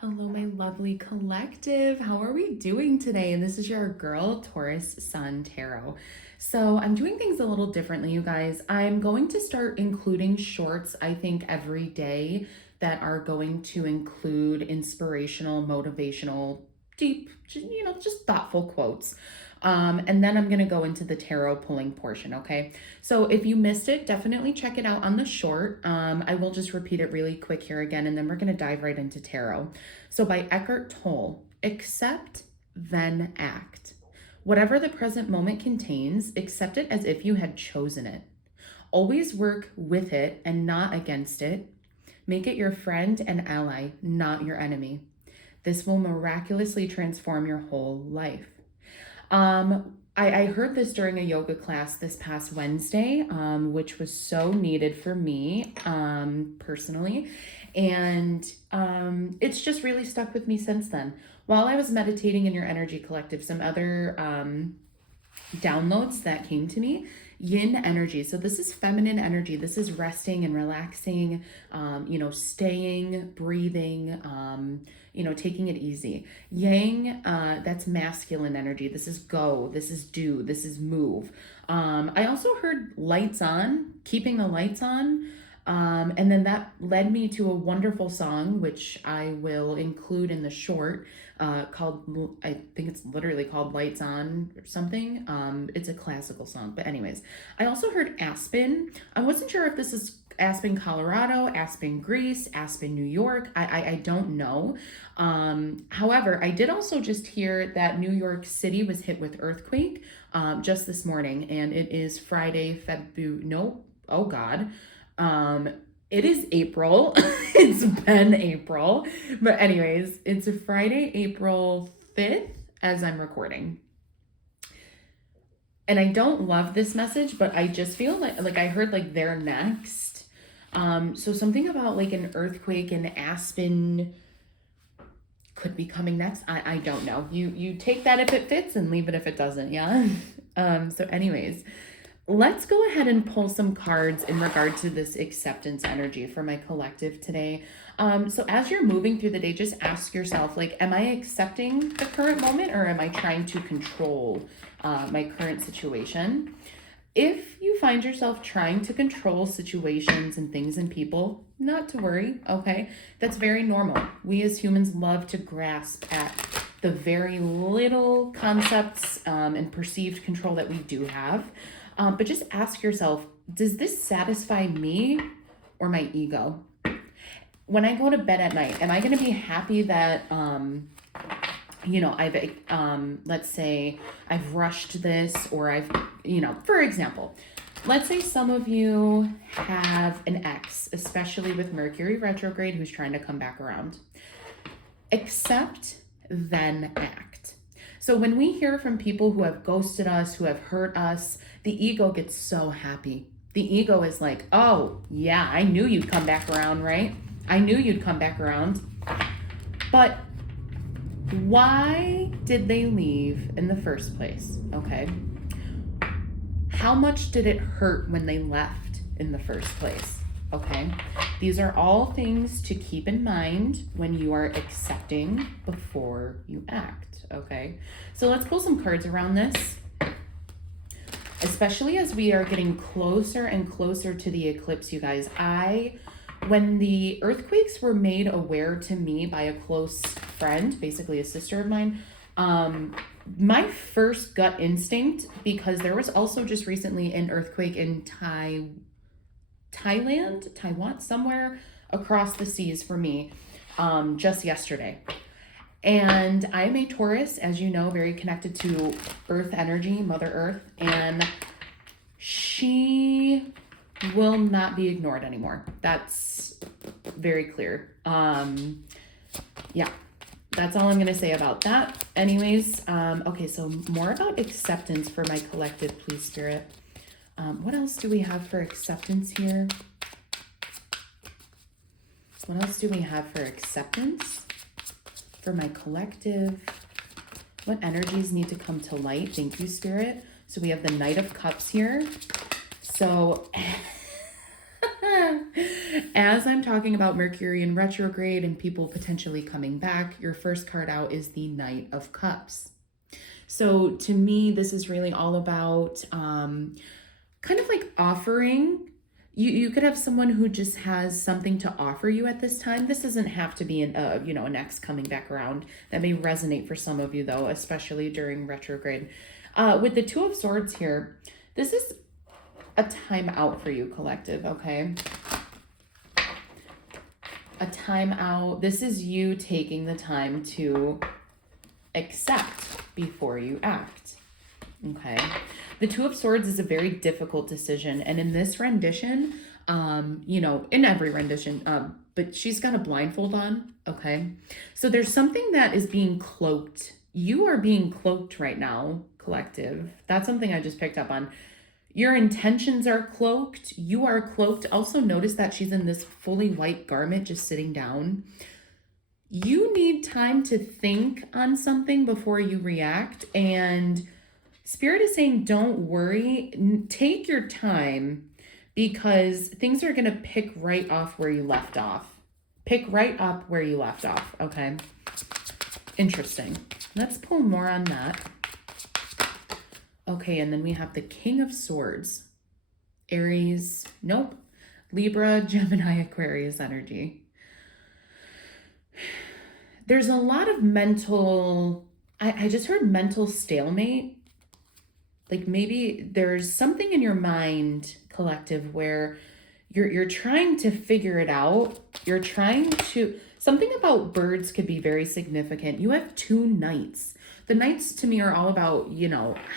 Hello, my lovely collective. How are we doing today? And this is your girl, Taurus Sun Tarot. So I'm doing things a little differently, you guys. I'm going to start including shorts, I think, every day that are going to include inspirational, motivational, deep, just thoughtful quotes. And then I'm going to go into the tarot pulling portion, okay? So if you missed it, definitely check it out on the short. I will just repeat it really quick here again, and then we're going to dive right into tarot. So by Eckhart Tolle, accept, then act. Whatever the present moment contains, accept it as if you had chosen it. Always work with it and not against it. Make it your friend and ally, not your enemy. This will miraculously transform your whole life. I heard this during a yoga class this past Wednesday, which was so needed for me personally. And it's just really stuck with me since then. While I was meditating in your energy collective, some other downloads that came to me: yin energy. So this is feminine energy. This is resting and relaxing, staying, breathing, taking it easy. Yang, that's masculine energy. This is go, this is do, this is move. I also heard lights on, keeping the lights on. And then that led me to a wonderful song, which I will include in the short, called, I think it's literally called Lights On or something. It's a classical song. But anyways, I also heard Aspen. I wasn't sure if this is Aspen, Colorado, Aspen, Greece, Aspen, New York. I don't know. However, I did also just hear that New York City was hit with earthquake just this morning, and it is Friday, oh God. It is April. It's been April. But anyways, it's a Friday, April 5th as I'm recording. And I don't love this message, but I just feel like I heard like they're next. So something about like an earthquake in Aspen could be coming next. I don't know. You take that if it fits and leave it if it doesn't, yeah? So anyways, let's go ahead and pull some cards in regard to this acceptance energy for my collective today. So as you're moving through the day, just ask yourself, like, am I accepting the current moment, or am I trying to control my current situation? If you find yourself trying to control situations and things and people, not to worry, okay? That's very normal. We as humans love to grasp at the very little concepts and perceived control that we do have. But just ask yourself, does this satisfy me or my ego? When I go to bed at night, am I going to be happy that, I've, let's say I've rushed this, or I've, for example, let's say some of you have an ex, especially with Mercury retrograde, who's trying to come back around. Accept, then act. So when we hear from people who have ghosted us, who have hurt us, the ego gets so happy. The ego is like, oh, yeah, I knew you'd come back around, right? I knew you'd come back around. But why did they leave in the first place? Okay. How much did it hurt when they left in the first place? Okay. These are all things to keep in mind when you are accepting before you act. Okay. So let's pull some cards around this, especially as we are getting closer and closer to the eclipse, you guys. When the earthquakes were made aware to me by a close friend, basically a sister of mine, my first gut instinct, because there was also just recently an earthquake in Taiwan, somewhere across the seas for me, just yesterday. And I'm a Taurus, as you know, very connected to Earth energy, Mother Earth, and she will not be ignored anymore. That's very clear. Yeah, that's all I'm going to say about that. Anyways, okay, so more about acceptance for my collective, please, Spirit. What else do we have for acceptance here? What else do we have for acceptance for my collective? What energies need to come to light? Thank you, Spirit. So we have the Knight of Cups here. So As I'm talking about Mercury in retrograde and people potentially coming back, your first card out is the Knight of Cups. So to me, this is really all about kind of like offering. You could have someone who just has something to offer you at this time. This doesn't have to be an ex coming back around. That may resonate for some of you though, especially during retrograde. With the Two of Swords here, this is a time out for you, collective, okay? A time out. This is you taking the time to accept before you act, okay? The Two of Swords is a very difficult decision, and in this rendition, in every rendition, but she's got a blindfold on, okay? So there's something that is being cloaked. You are being cloaked right now, collective. That's something I just picked up on. Your intentions are cloaked. You are cloaked. Also notice that she's in this fully white garment just sitting down. You need time to think on something before you react. And Spirit is saying, don't worry. Take your time because things are going to pick right off where you left off. Pick right up where you left off. Okay. Interesting. Let's pull more on that. Okay, and then we have the King of Swords. Aries, nope. Libra, Gemini, Aquarius energy. There's a lot of mental, I just heard mental stalemate. Like maybe there's something in your mind, collective, where you're trying to figure it out. You're trying to, something about birds could be very significant. You have two knights. The knights to me are all about,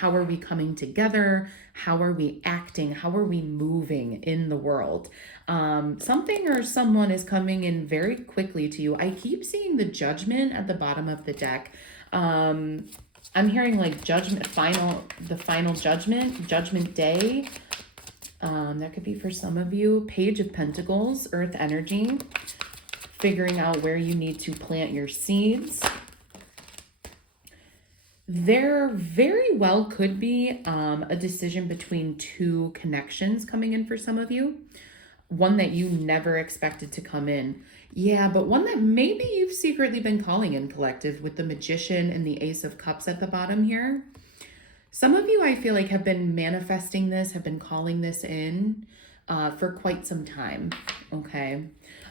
how are we coming together? How are we acting? How are we moving in the world? Something or someone is coming in very quickly to you. I keep seeing the Judgment at the bottom of the deck. I'm hearing like judgment, the final judgment day. That could be for some of you. Page of Pentacles, Earth energy, figuring out where you need to plant your seeds. There very well could be a decision between two connections coming in for some of you. One that you never expected to come in. Yeah, but one that maybe you've secretly been calling in, collective, with the Magician and the Ace of Cups at the bottom here. Some of you, I feel like, have been manifesting this, have been calling this in for quite some time, okay?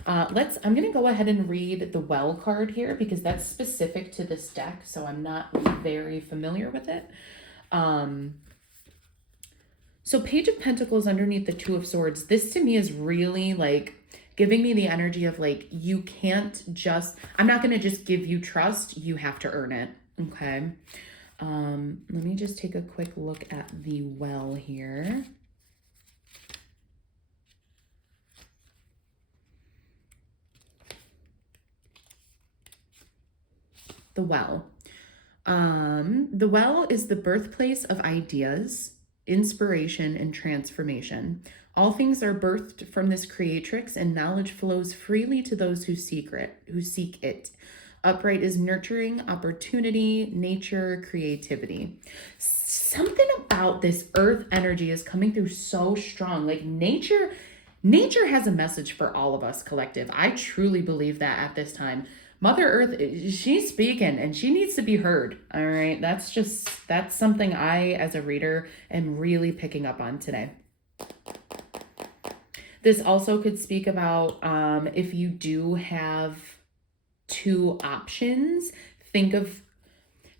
I'm going to go ahead and read the Well card here because that's specific to this deck, so I'm not very familiar with it. So Page of Pentacles underneath the Two of Swords, this to me is really like giving me the energy of like, you can't just, I'm not going to just give you trust, you have to earn it, okay? Let me just take a quick look at the Well here. The Well. The Well is the birthplace of ideas, inspiration, and transformation. All things are birthed from this creatrix, and knowledge flows freely to those who seek it. Upright is nurturing, opportunity, nature, creativity. Something about this earth energy is coming through so strong. Like nature has a message for all of us, collective. I truly believe that at this time. Mother Earth, she's speaking and she needs to be heard. All right. That's something I, as a reader, am really picking up on today. This also could speak about if you do have two options, think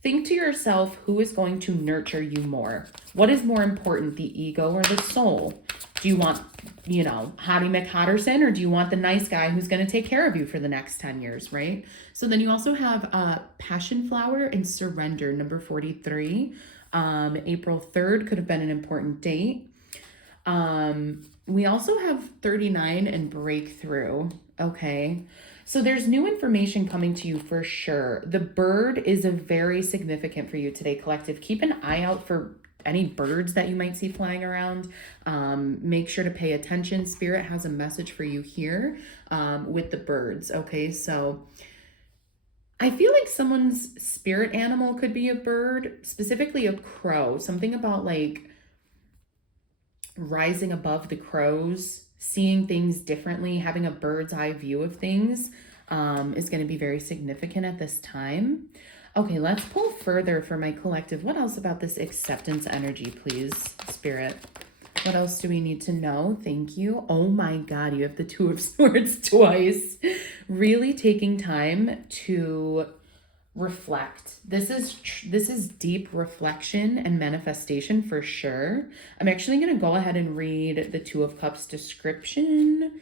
to yourself, who is going to nurture you more? What is more important, the ego or the soul? Do you want, Hottie McHotterson, or do you want the nice guy who's going to take care of you for the next 10 years, right? So then you also have Passion Flower and Surrender, number 43. April 3rd could have been an important date. We also have 39 and Breakthrough, okay? So there's new information coming to you for sure. The bird is a very significant for you today, collective. Keep an eye out for any birds that you might see flying around. Make sure to pay attention. Spirit has a message for you here with the birds, okay? So I feel like someone's spirit animal could be a bird, specifically a crow. Something about like rising above the crows, seeing things differently, having a bird's eye view of things is going to be very significant at this time. Okay, let's pull further for my collective. What else about this acceptance energy, please, Spirit? What else do we need to know? Thank you. Oh my God, you have the Two of Swords twice. Really taking time to reflect. This is deep reflection and manifestation for sure. I'm actually going to go ahead and read the Two of Cups description.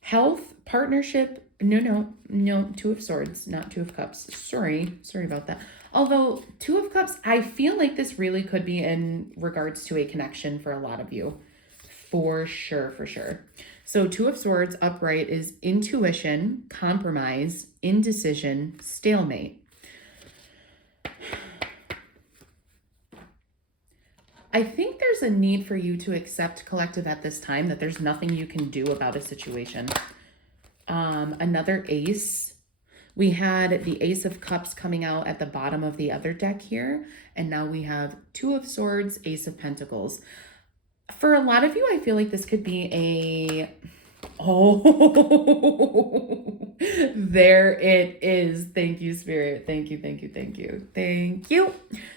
Health, partnership, no, Two of Swords, not Two of Cups. Sorry about that. Although Two of Cups, I feel like this really could be in regards to a connection for a lot of you. For sure. So Two of Swords upright is intuition, compromise, indecision, stalemate. I think there's a need for you to accept, collective, at this time that there's nothing you can do about a situation. Another ace. We had the Ace of Cups coming out at the bottom of the other deck here. And now we have Two of Swords, Ace of Pentacles. For a lot of you, I feel like this could be a... Oh, there it is. Thank you, Spirit. Thank you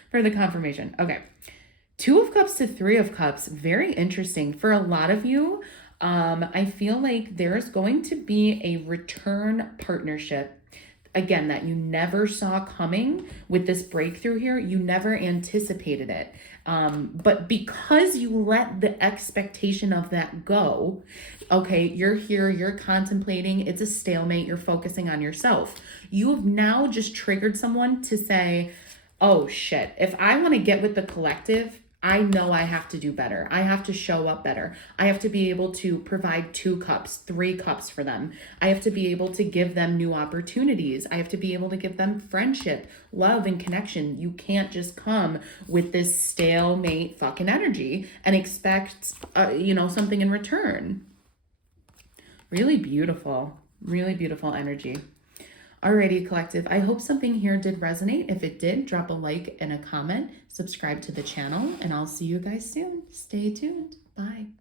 for the confirmation. Okay. Two of Cups to Three of Cups. Very interesting. For a lot of you, I feel like there's going to be a return partnership, again, that you never saw coming with this breakthrough here. You never anticipated it. But because you let the expectation of that go, okay, you're here, you're contemplating, it's a stalemate, you're focusing on yourself. You have now just triggered someone to say, oh shit, if I want to get with the collective, I know I have to do better. I have to show up better. I have to be able to provide 2 cups, 3 cups for them. I have to be able to give them new opportunities. I have to be able to give them friendship, love, and connection. You can't just come with this stalemate fucking energy and expect, something in return. Really beautiful energy. Alrighty, collective. I hope something here did resonate. If it did, drop a like and a comment, subscribe to the channel, and I'll see you guys soon. Stay tuned. Bye.